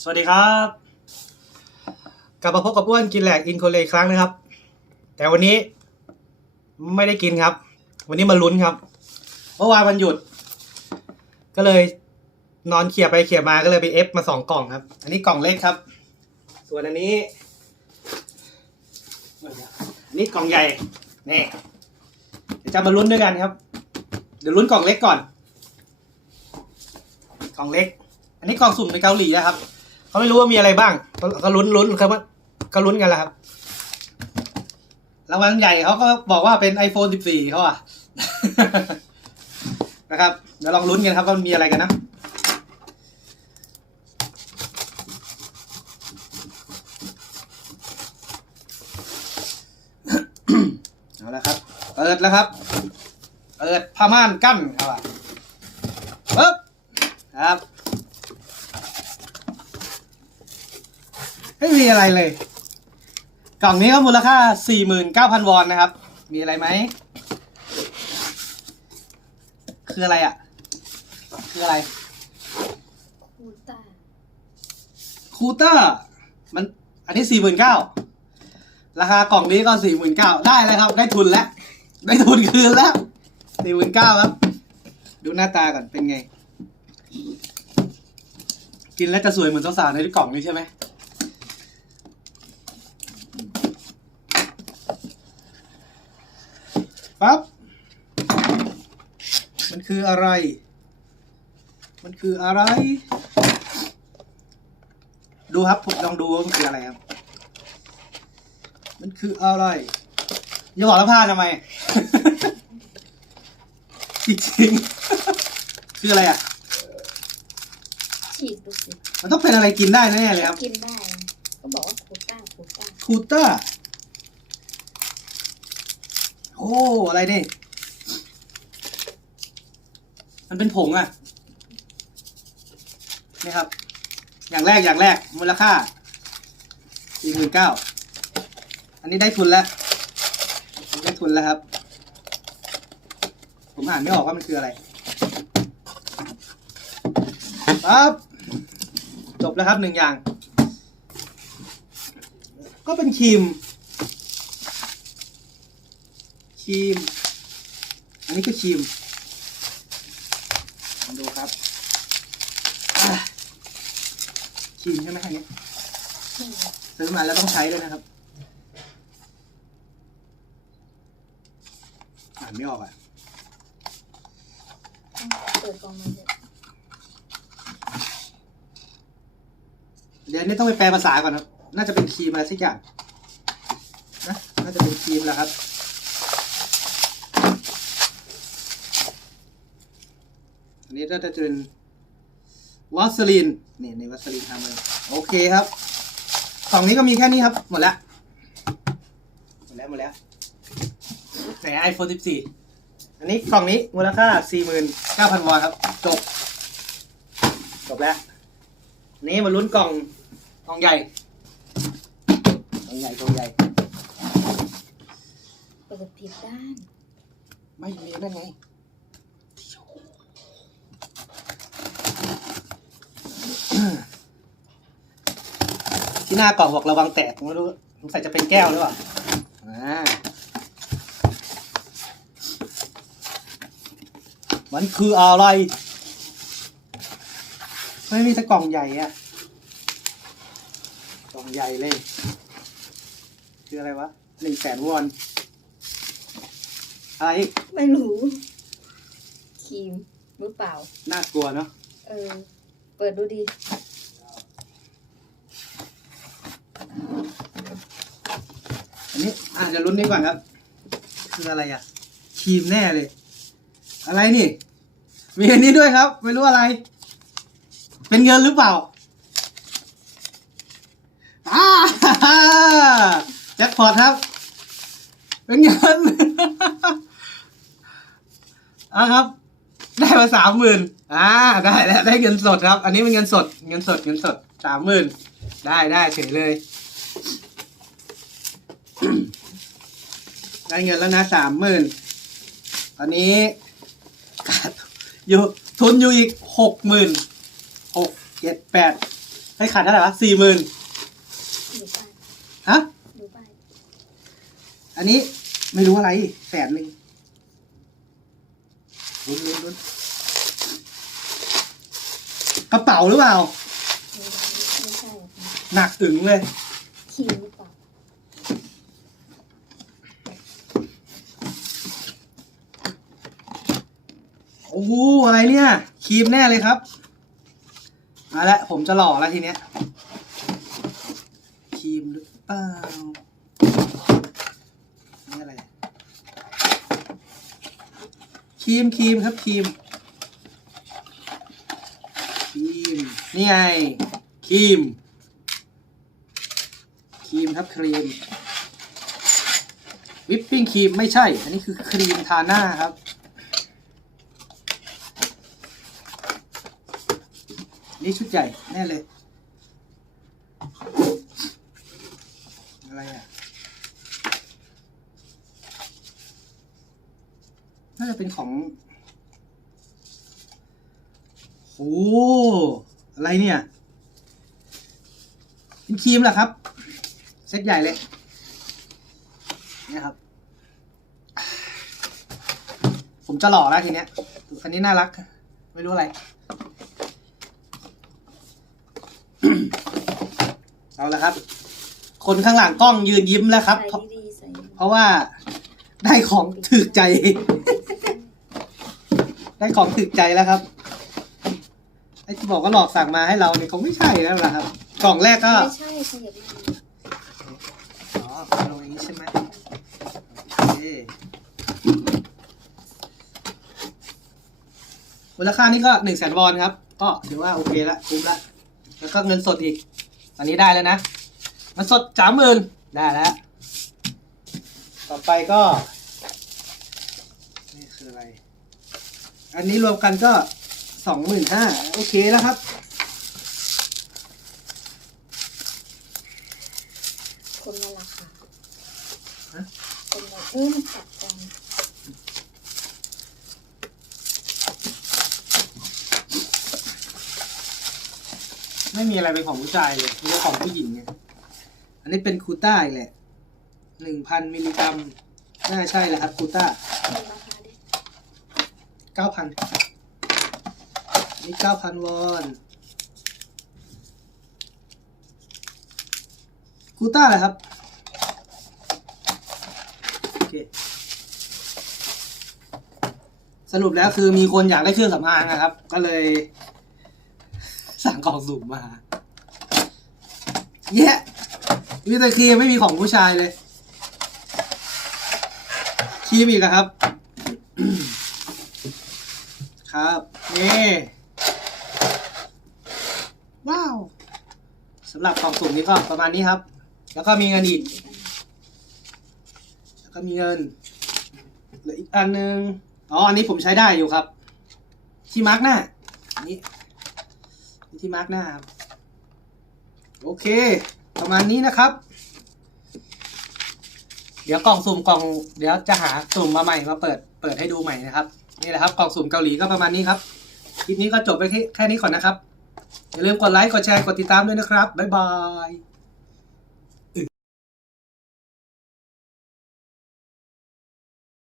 สวัสดีครับ กลับมาพบกับอ้วนกินแหลกอินโคเลอีกครั้งนะครับ แต่วันนี้ไม่ได้กินครับ วันนี้มาลุ้นครับเมื่อวานวันหยุด ก็เลยนอนเขี่ยไปเขี่ยมาก็เลยไปเอฟมาสองกล่องครับ อันนี้กล่องเล็กครับ ส่วนอันนี้อันนี้กล่องใหญ่นี่เดี๋ยวจะมาลุ้นด้วยกันครับ เดี๋ยวลุ้นกล่องเล็กก่อน กล่องเล็ก อันนี้กล่องสุ่มในเกาหลีนะครับ เขาไม่รู้ว่ามีอะไรบ้าง ก็ลุ้นลุ้นเขาว่าก็ลุ้นกันแหละครับรางวัลใหญ่เขาก็บอกว่าเป็น iPhone 14เขาอะนะครับ เดี๋ยวลองลุ้นกันครับว่ามันมีอะไรกันนะเอาละครับ เปิดแล้วครับ เปิดผ้าม่านกั้นเอาอะปึ๊บครับ ม่มีอะไรเลย กล่องนี้ก็มูลค่า 49,000 วอนนะครับ มีอะไรไหม คืออะไรอะ คืออะไร คูต้าคูเตอร์ มันอันนี้ 49,000ราคากล่องนี้ก็ 49,000ได้แล้วครับ ได้ทุนแล้ว ได้ทุนคืนแล้ว 49,000ครับ ดูหน้าตาก่อนเป็นไง กินแล้วจะสวยเหมือนสาวๆในกล่องนี้ใช่ไหม ปั๊บ มันคืออะไร มันคืออะไร ดูครับผมลองดูว่ามันคืออะไรครับ มันคืออะไรอย่าบอกแล้วพลาดทำไม จริงๆ คืออะไรอะ ฉีดดูสิมันต้องเป็นอะไรกินได้แน่ๆเลยครับ กินได้ ก็บอกว่าคูต้าคูต้าคูเตอร์ โอ้อะไรนี่ มันเป็นผงอะนี่ครับ อย่างแรกอย่างแรกมูลค่าสี่หมื่นเก้าอันนี้ได้ทุนแล้ว ได้ทุนแล้วครับ ผมอ่านไม่ออกว่ามันคืออะไรปั๊บจบแล้วครับหนึ่งอย่าง ก็เป็นครีม ครีม อันนี้ก็ครีมลองดูครับครีมใช่ไหมอันนี้ซื้อมาแล้วต้องใช้ด้วยนะครับ อ่านไม่ออกอะเปิดกล่องมาเลยเดี๋ยวนนี้ต้องไปแปลภาษาก่อนครับ น่าจะเป็นครีมอะไรสักอย่างนะ น่าจะเป็นครีมแล้วครับ อันนี้ก็จะเป็นวัสลีนนี่ในวัสลีนทำเลยโอเคครับกล่องนี้ก็มีแค่นี้ครับ หมดแล้วหมดแล้วหมดแล้วไหนไอโฟน14อันนี้กล่องนี้มูลค่า49,000วอนครับ จบ จบแล้ว นี่มาลุ้นกล่องกล่องใหญ่กล่องใหญ่กล่องใหญ่เปิดผิดด้าน ไม่มีนั่นไง ที่หน้ากล่องบอกระวังแตกไม่รู้สงสัยจะเป็นแก้วหรือเปล่าอ่ามันคืออะไร ไม่มีแต่กล่องใหญ่อะกล่องใหญ่เลย คืออะไรวะหนึ่งแสนวอน อะไรอีกไม่รู้ครีมมือเปล่า น่ากลัวเนาะเออ เปิดดูดิ อันนี้อะเดี๋ยวลุ้นนี้ก่อนครับ คืออะไรอะครีมแน่เลย อะไรนี่ มีอันนี้ด้วยครับ ไม่รู้อะไร เป็นเงินหรือเปล่าอ่าแจ็คพอตครับ เป็นเงินอะครับ ได้มาสามหมื่นอ่าได้แล้วได้เงินสดครับ อันนี้เป็นเงินสด เงินสดเงินสดสามหมื่นได้ได้เฉยเลย ได้เงินแล้วนะสามหมื่นตอนนี้อยู่ทุนอยู่อีกหกหมื่นหกเจ็ดแปดให้ขาดเท่าไหร่วะสี่หมื่นดูป้ายฮะดูป้ายอันนี้ไม่รู้อะไรแสนหนึ่งลุ้นลุ้นลุ้นกระเป๋าหรือเปล่าไม่ไม่ใช่อะค่ะหนักอึ๋งเลยครีมหรือเปล่า อ้อะไรเนี่ยครีมแน่เลยครับมาแล้วผมจะหล่อแล้วทีเนี้ยครีมหรือเปล่านี่อะไรครีมครีมครับครีมครีมนี่ไงครีมครีมครับครีมวิปปิ้งครีมไม่ใช่ อันนี้คือครีมทาหน้าครับ นี่ชุดใหญ่แน่เลย อะไรอะ น่าจะเป็นของโอ้อะไรเนี่ย เป็นครีมเหรอครับ เซ็ตใหญ่เลยนี่ครับ ผมจะหล่อแล้วทีเนี้ยคันนี้น่ารัก ไม่รู้อะไร เอาละครับ คนข้างหลังกล้องยืนยิ้มแล้วครับ ใส่เพราะดีๆใส่ดีเพราะว่าได้ของถึกใจ ได้ของถึกใจแล้วครับ ไอ้ที่บอกว่าหลอกสั่งมาให้เราเนี่ยคงไม่ใช่แล้วล่ะครับ กล่องแรกก็ไม่ใช่ขยับมาอ๋อลงอย่างนี้ใช่ไหมโอเคมูลค่านี่ก็หนึ่งแสนวอนครับ ก็ถือว่าโอเคละคุ้มละ แล้วก็เงินสดอีกต อันนี้ได้แล้วนะ มันสดสามหมื่นได้แล้ว ต่อไปก็ นี่คืออะไร อันนี้รวมกันก็สองหมื่นห้าโอเคแล้วครับ คนละราคา ฮะ คนละเออมันตัดกัน ไม่มีอะไรเป็นของผู้ชายเลยมีแต่ของผู้หญิงเนี่ยอันนี้เป็นคูต้าอีกแหละหนึ่งพันมิลลิกรัมน่าใช่แหละครับคูต้าเก้าพันนี่เก้าพันวอนคูต้าเหรอครับโอเคสรุปแล้วคือมีคนอยากได้เครื่องสำอางนะครับ ก็เลย กล่องสุ่มมาเย้มีแต่ครีมไม่มีของผู้ชายเลยครีมอีกอะครับ ครับนี่ว้าวสำหรับกล่องสุ่มนี้ก็ประมาณนี้ครับ แล้วก็มีเงินอีกแล้วก็มีเงินเหลืออีกอันหนึงอ๋ออันนี้ผมใช้ได้อยู่ครับที่มาร์กหน้าอันนี้นี่ ที่มาร์กหน้าครับโอเค ประมาณนี้นะครับ เดี๋ยวกล่องสุ่มกล่อง เดี๋ยวจะหาสุ่มมาใหม่มาเปิด เปิดให้ดูใหม่นะครับ นี่แหละครับกล่องสุ่มเกาหลีก็ประมาณนี้ครับ คลิปนี้ก็จบไปแค่แค่นี้ก่อนนะครับ อย่าลืมกดไลค์ กดแชร์ กดติดตามด้วยนะครับ บ๊ายบาย